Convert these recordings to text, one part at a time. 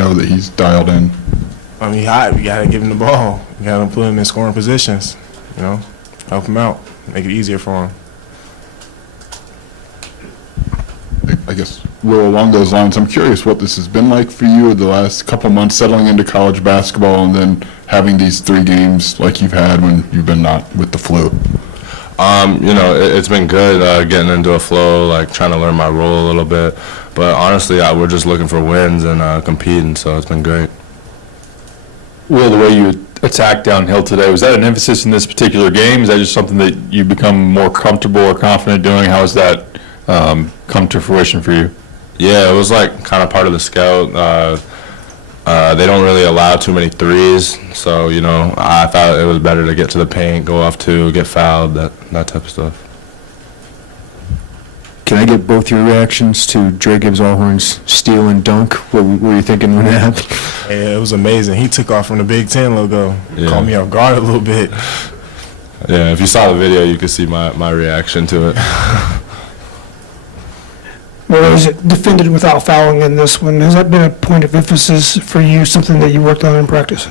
know that he's dialed in? I mean, you got to give him the ball. You got to put him in scoring positions, help him out, make it easier for him. I guess, Will, along those lines, I'm curious what this has been like for you the last couple months settling into college basketball and then having these 3 games like you've had when you've been not with the flu. It's been good getting into a flow, like trying to learn my role a little bit. But honestly, we're just looking for wins and competing, so it's been great. Will, the way you attacked downhill today, was that an emphasis in this particular game? Is that just something that you become more comfortable or confident doing? How has that come to fruition for you? Yeah, it was like kind of part of the scout. They don't really allow too many threes, so I thought it was better to get to the paint, go off 2, get fouled, that type of stuff. Can I get both your reactions to Dre Gibbs-Allhorn's steal and dunk? What were you thinking when that happened? Yeah, it was amazing. He took off from the Big Ten logo. Yeah. Caught me off guard a little bit. Yeah, if you saw the video, you could see my reaction to it. Well, is it defended without fouling in this one? Has that been a point of emphasis for you, something that you worked on in practice?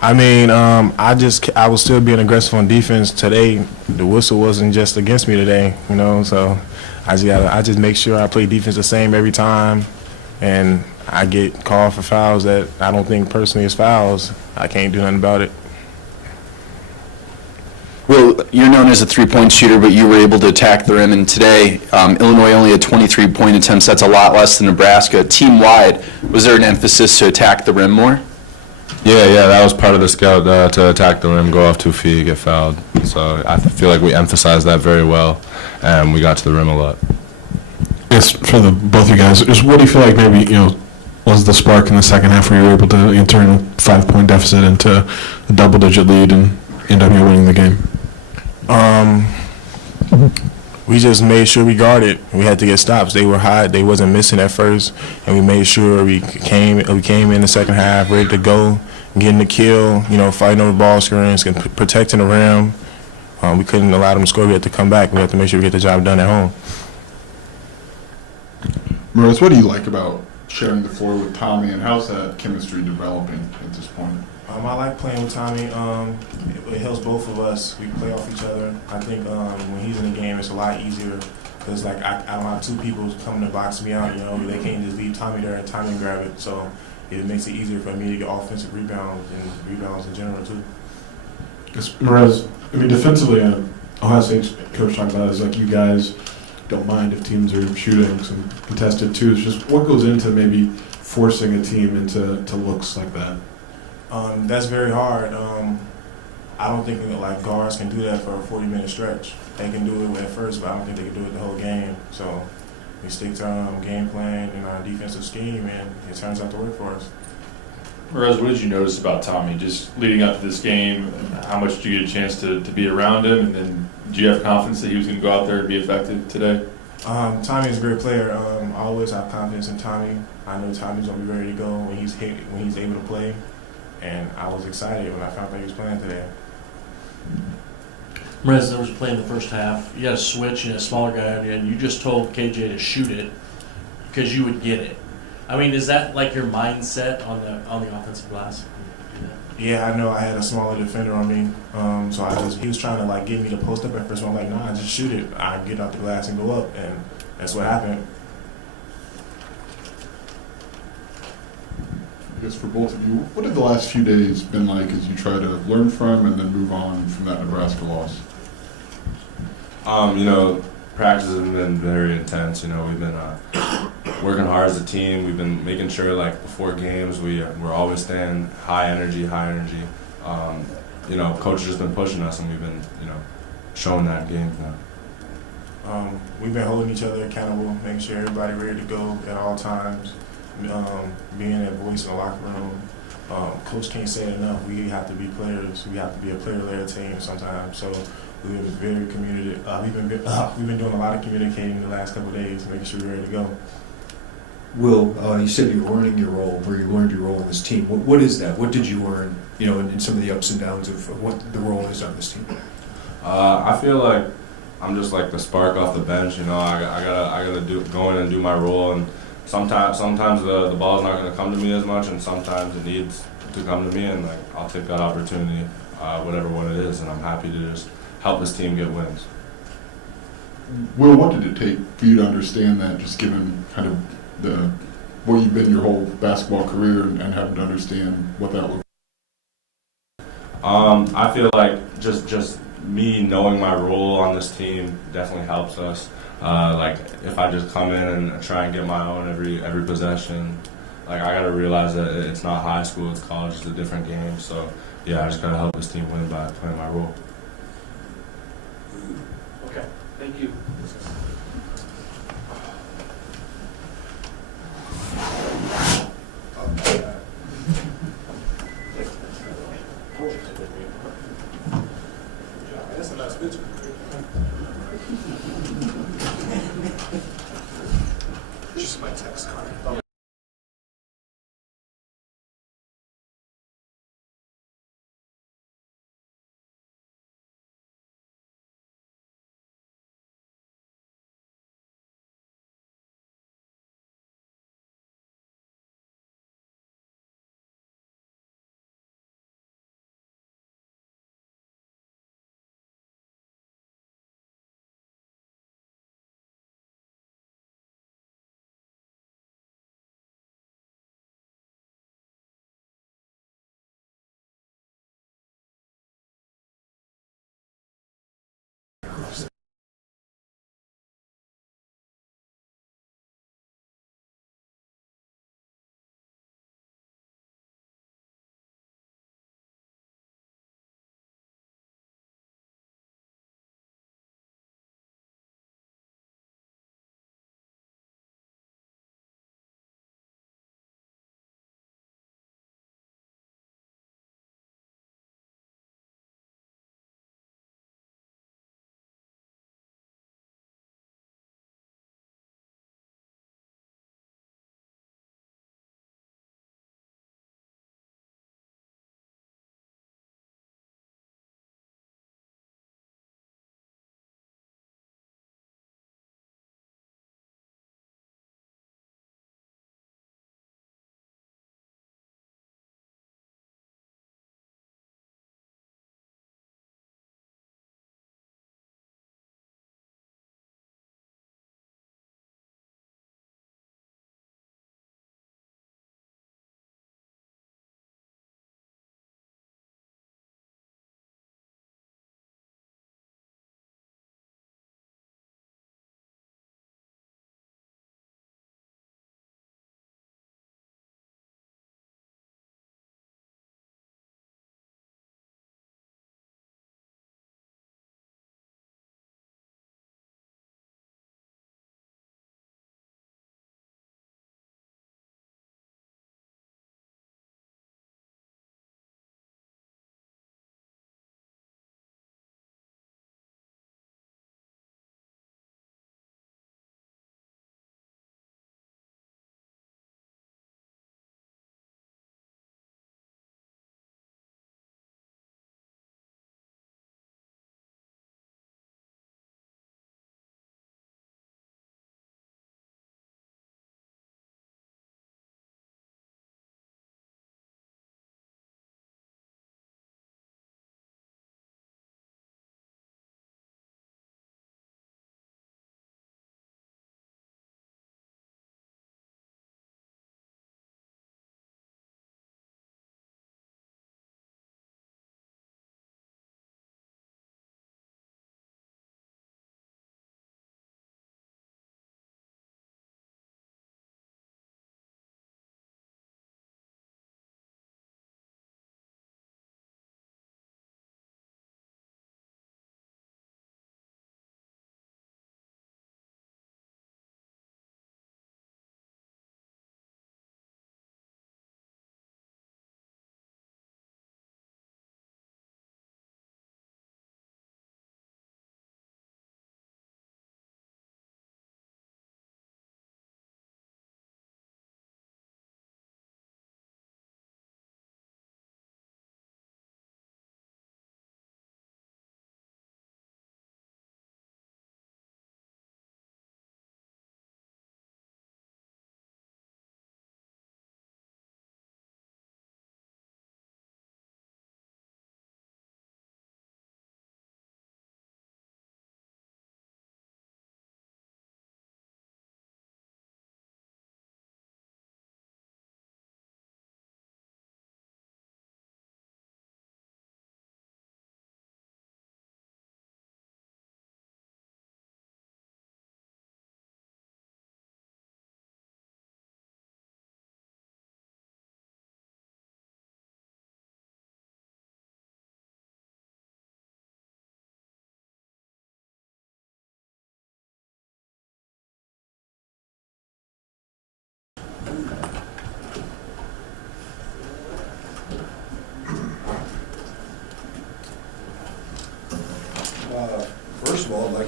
I mean, I was still being aggressive on defense today. The whistle wasn't just against me today, so I just make sure I play defense the same every time, and I get called for fouls that I don't think personally is fouls. I can't do nothing about it. Well, you're known as a three-point shooter, but you were able to attack the rim, and today Illinois only had 23 point attempts. That's a lot less than Nebraska. Team-wide, was there an emphasis to attack the rim more? Yeah, that was part of the scout, to attack the rim, go off 2 feet, get fouled. So I feel like we emphasized that very well, and we got to the rim a lot. Yes, for both of you guys, just what do you feel like maybe, was the spark in the second half where you were able to turn a 5-point deficit into a double-digit lead and end up winning the game? We just made sure we guarded. We had to get stops. They were hot. They wasn't missing at first, and we made sure we came in the second half ready to go, getting the kill. Fighting over ball screens, protecting the rim. We couldn't allow them to score. We had to come back. We had to make sure we get the job done at home. Maurice, what do you like about sharing the floor with Tommy, and how's that chemistry developing at this point? I like playing with Tommy. It helps both of us. We play off each other. I think when he's in the game, it's a lot easier because I don't have 2 people coming to box me out. They can't just leave Tommy there and Tommy grab it. So it makes it easier for me to get offensive rebounds and rebounds in general too. Maurice, defensively, Ohio State's coach talked about is like you guys don't mind if teams are shooting some contested twos. Just what goes into maybe forcing a team into looks like that? That's very hard. I don't think guards can do that for a 40-minute stretch. They can do it at first, but I don't think they can do it the whole game. So we stick to our game plan and our defensive scheme, and it turns out to work for us. Whereas, what did you notice about Tommy just leading up to this game? How much did you get a chance to be around him? And then do you have confidence that he was going to go out there and be effective today? Tommy is a great player. I always have confidence in Tommy. I know Tommy's going to be ready to go when he's able to play. And I was excited when I found out he was playing today. Rez, there was playing the first half. You got a switch and a smaller guy on you, and you just told KJ to shoot it because you would get it. Is that like your mindset on the offensive glass? Yeah, I know I had a smaller defender on me, so he was trying to get me to post up at first. So I'm like, nah, just shoot it. I get out the glass and go up, and that's what happened. I guess for both of you, what have the last few days been like as you try to learn from and then move on from that Nebraska loss? Practice has been very intense. We've been working hard as a team. We've been making sure, before games, we're always staying high energy. Coach has just been pushing us, and we've been, showing that in games now. We've been holding each other accountable, making sure everybody ready to go at all times. Being that voice in the locker room. Coach can't say it enough. We have to be players. We have to be a player-led team sometimes. So we've been very communicative. We've been doing a lot of communicating the last couple of days, making sure we're ready to go. Will, you said you're learning your role, or you learned your role in this team. What is that? What did you learn, in some of the ups and downs of what the role is on this team? I feel like I'm just like the spark off the bench. I gotta go in and do my role and sometimes the ball's not going to come to me as much, and sometimes it needs to come to me, and like I'll take that opportunity, whatever one it is, and I'm happy to just help this team get wins. Will, what did it take for you to understand that, just given kind of what you've been your whole basketball career and having to understand what that looked I feel like just me knowing my role on this team definitely helps us. Like if I just come in and try and get my own every possession, like I gotta realize that it's not high school, it's college, it's a different game. So yeah, I just gotta help this team win by playing my role. Okay, thank you. Just my text card.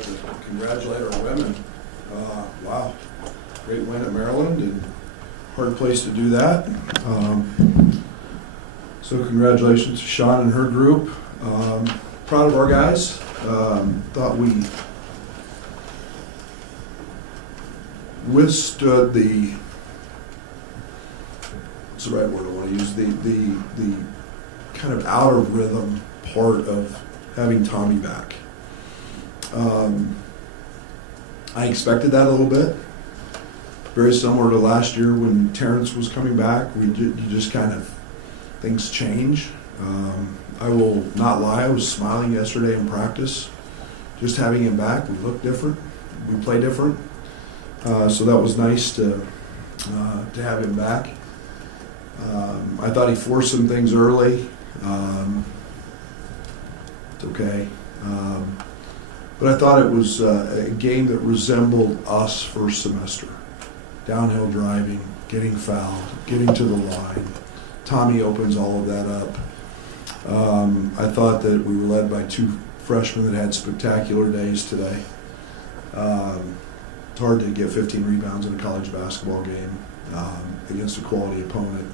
like to congratulate our women. Wow, great win at Maryland, and hard place to do that. So congratulations to Sean and her group. Proud of our guys. Thought we withstood the, what's the right word I want to use, the kind of out of rhythm part of having Tommy back. I expected that a little bit. Very similar to last year when Terrence was coming back. You just kind of, things change. I will not lie, I was smiling yesterday in practice. Just having him back, we look different, we play different. So that was nice to have him back. I thought he forced some things early. It's okay. But I thought it was a game that resembled us first semester. Downhill driving, getting fouled, getting to the line. Tommy opens all of that up. I thought that we were led by two freshmen that had spectacular days today. It's hard to get 15 rebounds in a college basketball game against a quality opponent.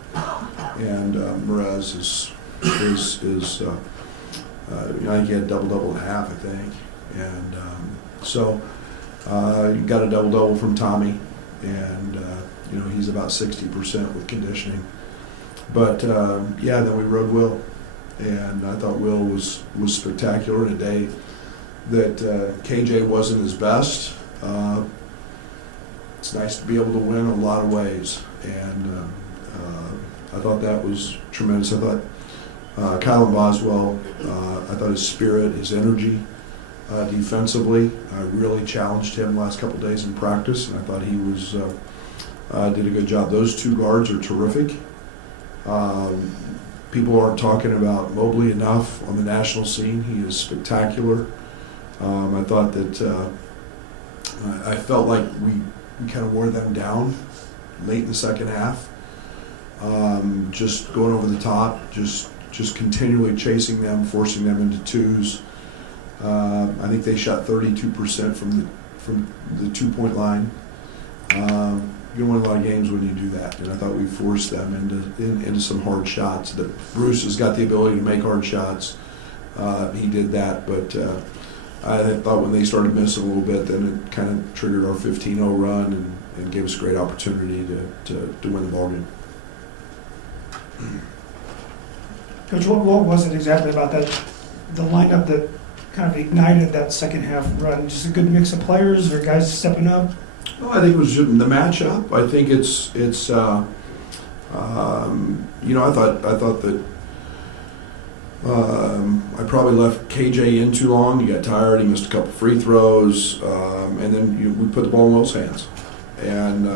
And Merez is I think he had double at half, I think. And so you got a double from Tommy, and he's about 60% with conditioning. But yeah, then we rode Will, and I thought Will was spectacular in a day that KJ wasn't his best. It's nice to be able to win in a lot of ways, and I thought that was tremendous. I thought Kylan Boswell, I thought his spirit, his energy defensively, I really challenged him the last couple of days in practice, and I thought he was did a good job. Those two guards are terrific. People aren't talking about Mobley enough on the national scene. He is spectacular. I thought that I felt like we kind of wore them down late in the second half. Just going over the top, just continually chasing them, forcing them into twos. I think they shot 32% from the 2-point line. You don't win a lot of games when you do that, and I thought we forced them into some hard shots. That Bruce has got the ability to make hard shots. He did that, but I thought when they started missing a little bit, then it kind of triggered our 15-0 run and gave us a great opportunity to win the ballgame. Coach, what was it exactly about the lineup that kind of ignited that second half run? Just a good mix of players or guys stepping up? Well, I think it was just the matchup. I think it's I thought that I probably left KJ in too long. He got tired. He missed a couple free throws, and then we put the ball in Will's hands. And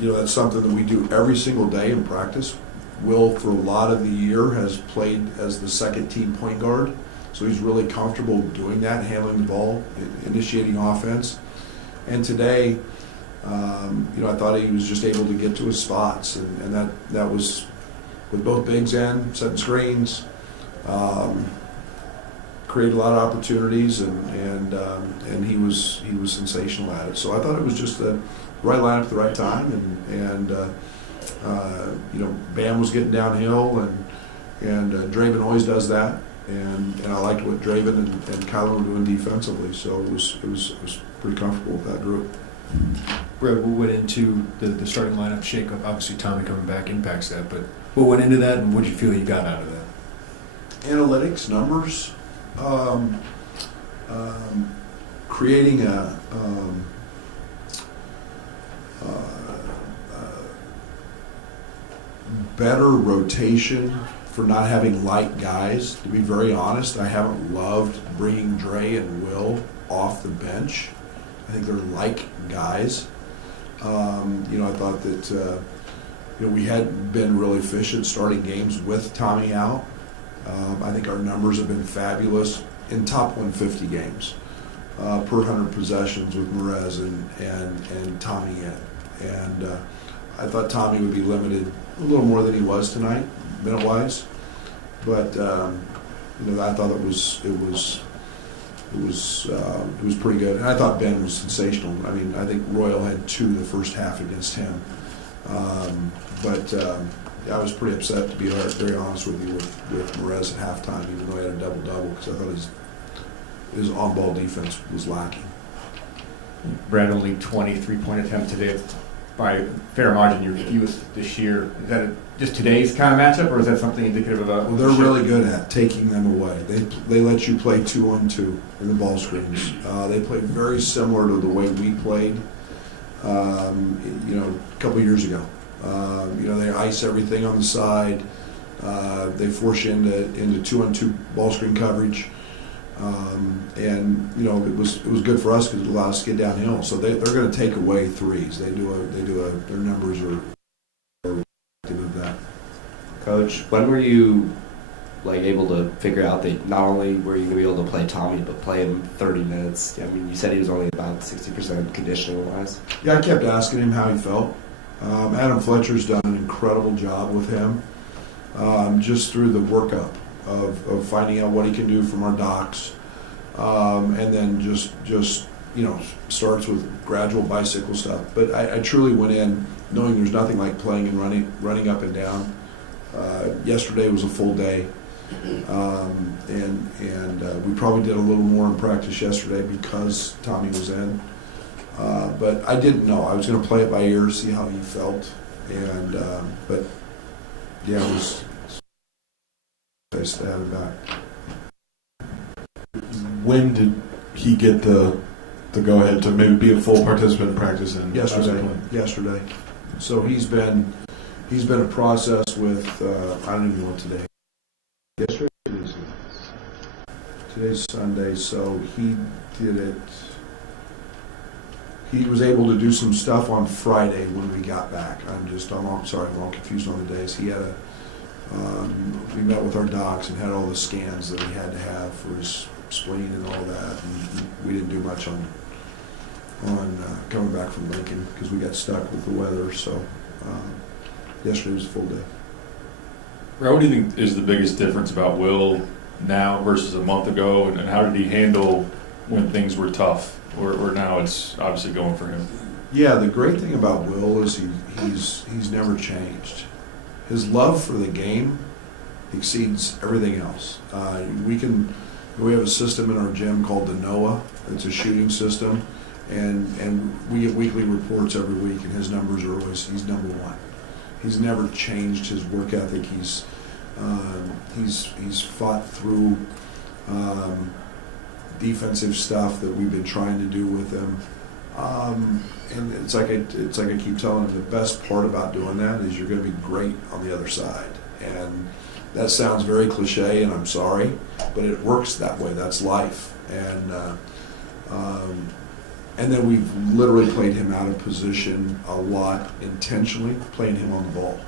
that's something that we do every single day in practice. Will, for a lot of the year, has played as the second team point guard, so he's really comfortable doing that, handling the ball, initiating offense. And today, I thought he was just able to get to his spots, and that was with both bigs in, setting screens, created a lot of opportunities, and he was sensational at it. So I thought it was just the right lineup at the right time, and Bam was getting downhill, and Draven always does that, and I liked what Draven and Kyler were doing defensively. So it was pretty comfortable with that group. Brett, what went into the starting lineup shakeup? Obviously, Tommy coming back impacts that, but what went into that, and what did you feel you got out of that? Analytics, numbers, creating a better rotation for not having light guys. To be very honest, I haven't loved bringing Dre and Will off the bench. I think they're like guys. I thought that we hadn't been really efficient starting games with Tommy out. I think our numbers have been fabulous in top 150 games per 100 possessions with Merez and Tommy in. And I thought Tommy would be limited a little more than he was tonight, minute-wise. But I thought it was it was pretty good. And I thought Ben was sensational. I mean, I think Royal had 2 the first half against him. But I was pretty upset, to be very honest with you, with Merez at halftime, even though he had a double-double, because I thought his on-ball defense was lacking. Brad, only 23-point attempt today. By a fair margin, your fewest this year. Is that just today's kind of matchup, or is that something indicative of a... Well, they're really good at taking them away. They let you play 2-on-2 in the ball screens. They play very similar to the way we played, a couple years ago. They ice everything on the side. They force you into 2-on-2 ball screen coverage. It was good for us because it allowed us to get downhill. So they're going to take away threes. Their numbers are active of that. Coach, when were you able to figure out that not only were you going to be able to play Tommy, but play him 30 minutes? I mean, you said he was only about 60% conditioning wise. Yeah, I kept asking him how he felt. Adam Fletcher's done an incredible job with him, just through the workup of finding out what he can do from our docs, and then just starts with gradual bicycle stuff. But I truly went in knowing there's nothing like playing and running up and down. Yesterday was a full day, and we probably did a little more in practice yesterday because Tommy was in. But I didn't know. I was going to play it by ear, see how he felt, but yeah, it was. I to have him back. When did he get the go-ahead to maybe be a full participant in practice? And Yesterday. So he's been a process with I don't even know what today. Yesterday is today's Sunday, so he did it. He was able to do some stuff on Friday when we got back. I'm sorry, I'm all confused on the days. He had we met with our docs and had all the scans that he had to have for his spleen and all that. And we didn't do much on coming back from Lincoln because we got stuck with the weather. So yesterday was a full day. Brad, what do you think is the biggest difference about Will now versus a month ago, and how did he handle when things were tough, or now it's obviously going for him? Yeah, the great thing about Will is he's never changed. His love for the game exceeds everything else. We have a system in our gym called the NOAA. It's a shooting system, and we get weekly reports every week, and his numbers are he's number one. He's never changed his work ethic. He's fought through defensive stuff that we've been trying to do with him. And it's like I keep telling him, the best part about doing that is you're going to be great on the other side. And that sounds very cliche, and I'm sorry, but it works that way. That's life. And then we've literally played him out of position a lot intentionally, playing him on the ball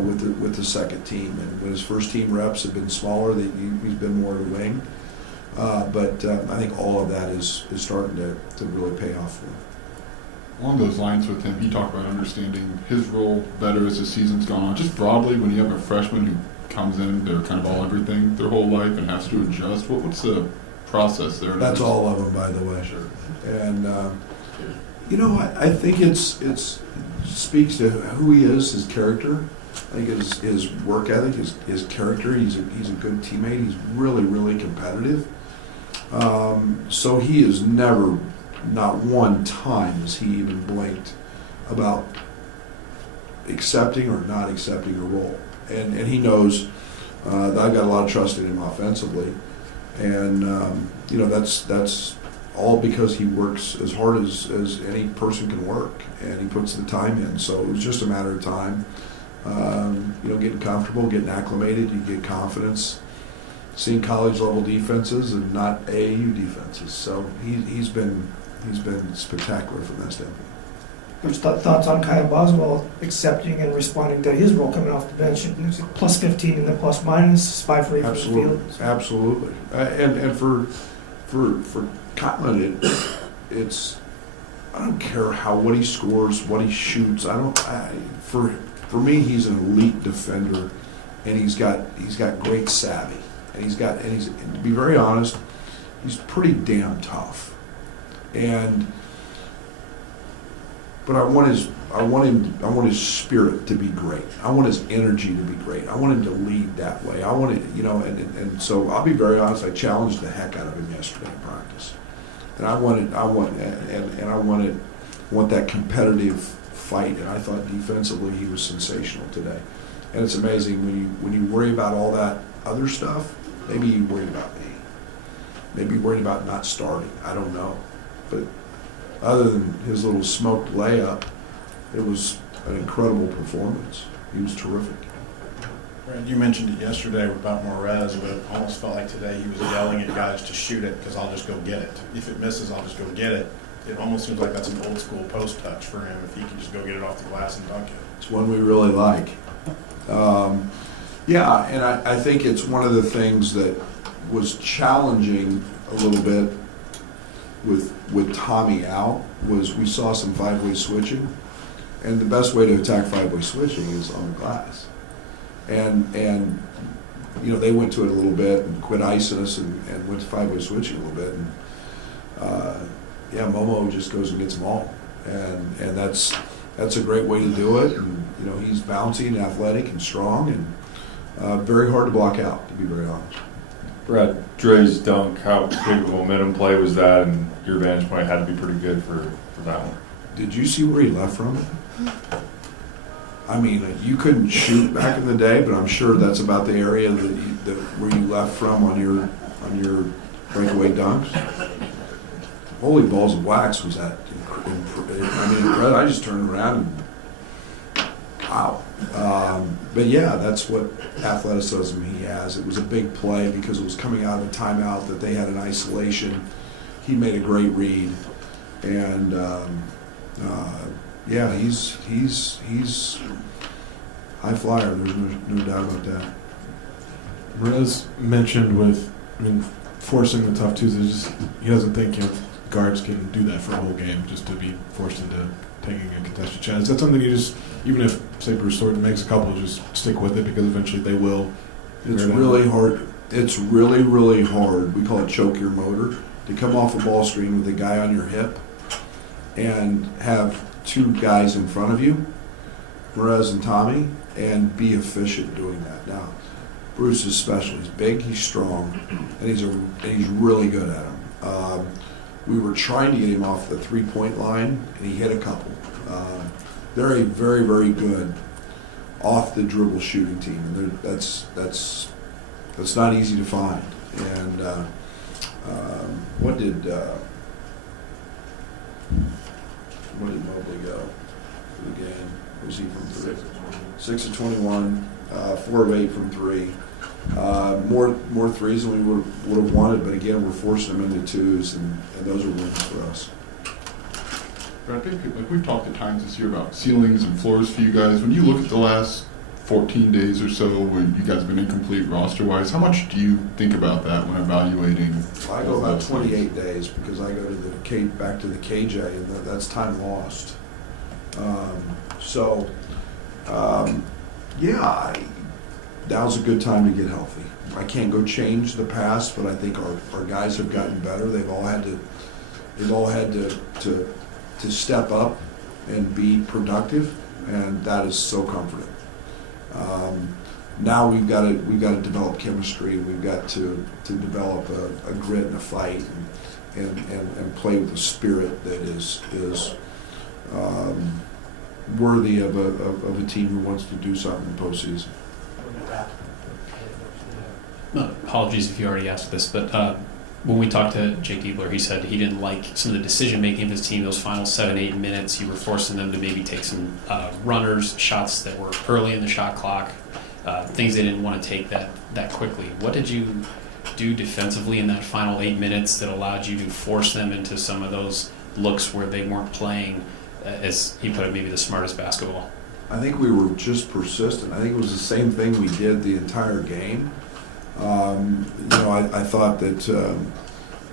with the second team. And when his first team reps have been smaller, he's been more of a wing. But I think all of that is starting to really pay off for him. Along those lines with him, he talked about understanding his role better as the season's gone on. Just broadly, when you have a freshman who comes in, they're kind of all everything their whole life and has to adjust, what's the process there? That's all of them, by the way. Sure. And I think it speaks to who he is, his character. I think his work ethic, his character. He's a good teammate. He's really, really competitive. So he is never, not one time has he even blinked about accepting or not accepting a role. And he knows that I've got a lot of trust in him offensively. And, that's all because he works as hard as any person can work. And he puts the time in. So it was just a matter of time. Getting comfortable, getting acclimated, you get confidence. Seeing college level defenses and not AAU defenses. So he's been spectacular from that standpoint. There's thoughts on Kyle Boswell accepting and responding to his role coming off the bench. Plus 15 in the plus minus, 5 for 8 from the field. Absolutely. And for Cotman, it's I don't care what he scores, what he shoots. For me, he's an elite defender, and he's got great savvy. And to be very honest, he's pretty damn tough. But I want his spirit to be great. I want his energy to be great. I want him to lead that way. I want it, and so I'll be very honest. I challenged the heck out of him yesterday in practice, and I want that competitive fight. And I thought defensively he was sensational today. And it's amazing when you worry about all that other stuff. Maybe you worried about me. Maybe you worried about not starting. I don't know, but other than his little smoked layup, it was an incredible performance. He was terrific. Brad, you mentioned it yesterday about Morez, but it almost felt like today he was yelling at guys to shoot it because I'll just go get it. If it misses, I'll just go get it. It almost seems like that's an old school post touch for him if he can just go get it off the glass and dunk it. It's one we really like. Yeah, and I think it's one of the things that was challenging a little bit with Tommy out was we saw some five-way switching, and the best way to attack five-way switching is on the glass. And they went to it a little bit and quit icing us and went to five-way switching a little bit. And Momo just goes and gets them all, and that's a great way to do it. And he's bouncy and athletic and strong and very hard to block out, to be very honest. Brad, Dre's dunk, how big of a momentum play was that, and your vantage point had to be pretty good for that one? Did you see where he left from it? I mean, you couldn't shoot back in the day, but I'm sure that's about the area where you left from on your breakaway dunks. Holy balls of wax was that? I just turned around and wow. But yeah, that's what athleticism he has. It was a big play because it was coming out of a timeout that they had in isolation. He made a great read, and he's high flyer. There's no doubt about that. Perez mentioned forcing the tough twos. He doesn't think guards can do that for a whole game just to be forced into taking a contested shot. Is that something you just, even if, say, Bruce Thornton makes a couple, just stick with it because eventually they will? It's really hard. It's really, really hard. We call it choke your motor, to come off a ball screen with a guy on your hip and have two guys in front of you, Perez and Tommy, and be efficient doing that. Now, Bruce is special. He's big, he's strong, and he's really good at them. We were trying to get him off the three-point line, and he hit a couple. They're a very, very good off-the-dribble shooting team, and that's not easy to find. And what did Mobley go for the game? Was he from 3? 6 of 21, 4 of 8 from 3. More threes than we would have wanted, but again, we're forcing them into twos, and those are wins for us. But I think, we've talked at times this year about ceilings and floors for you guys. When you look at the last 14 days or so when you guys have been incomplete roster-wise, how much do you think about that when evaluating? I go about 28 days because I go to back to the KJ, and that's time lost. Now's a good time to get healthy. I can't go change the past, but I think our guys have gotten better. They've all had to step up and be productive, and that is so comforting. Now we've got to develop chemistry. We've got to develop a grit and a fight, and play with a spirit that is worthy of a team who wants to do something in the postseason. Apologies if you already asked this, but when we talked to Jake Diebler, he said he didn't like some of the decision-making of his team. Those final 7-8 minutes, you were forcing them to maybe take some runners, shots that were early in the shot clock, things they didn't want to take that quickly. What did you do defensively in that final 8 minutes that allowed you to force them into some of those looks where they weren't playing, as he put it, maybe the smartest basketball? I think we were just persistent. I think it was the same thing we did the entire game. I thought that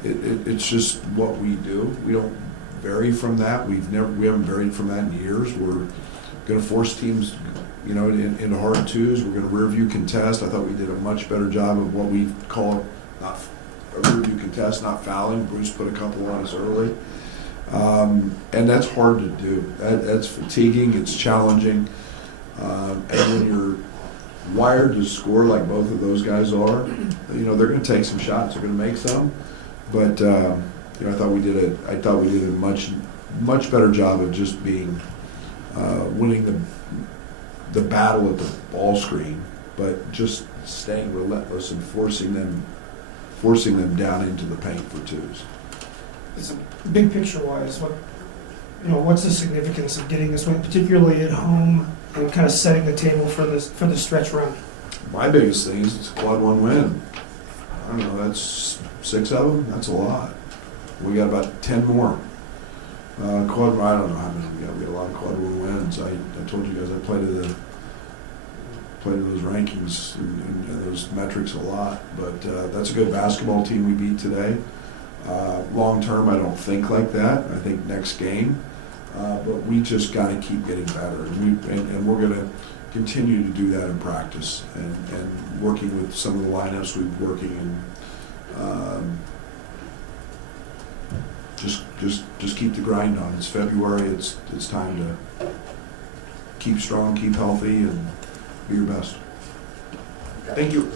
it's just what we do. We don't vary from that. We haven't varied from that in years. We're going to force teams, into hard twos. We're going to rear view contest. I thought we did a much better job of what we call not a rear view contest. test, not fouling. Bruce put a couple on us early. And that's hard to do. That's fatiguing, it's challenging. And when you're wired to score like both of those guys are, you know, they're going to take some shots, they're going to make some. But, you know, I thought we did a much better job of just being, winning the battle at the ball screen, but just staying relentless and forcing them down into the paint for twos. It's a big picture wise, what's the significance of getting this win, particularly at home, and kind of setting the table for the stretch run? My biggest thing is it's a quad one win. I don't know, that's 6 of them, that's a lot. We got about 10 more. I don't know how many we got. We got a lot of quad one wins. I told you guys I played to those rankings and those metrics a lot. But that's a good basketball team we beat today. Long term, I don't think like that. I think next game. But we just got to keep getting better, and we're going to continue to do that in practice and working with some of the lineups we've been working in. Just keep the grind on. It's February. It's time to keep strong, keep healthy, and be your best. Thank you.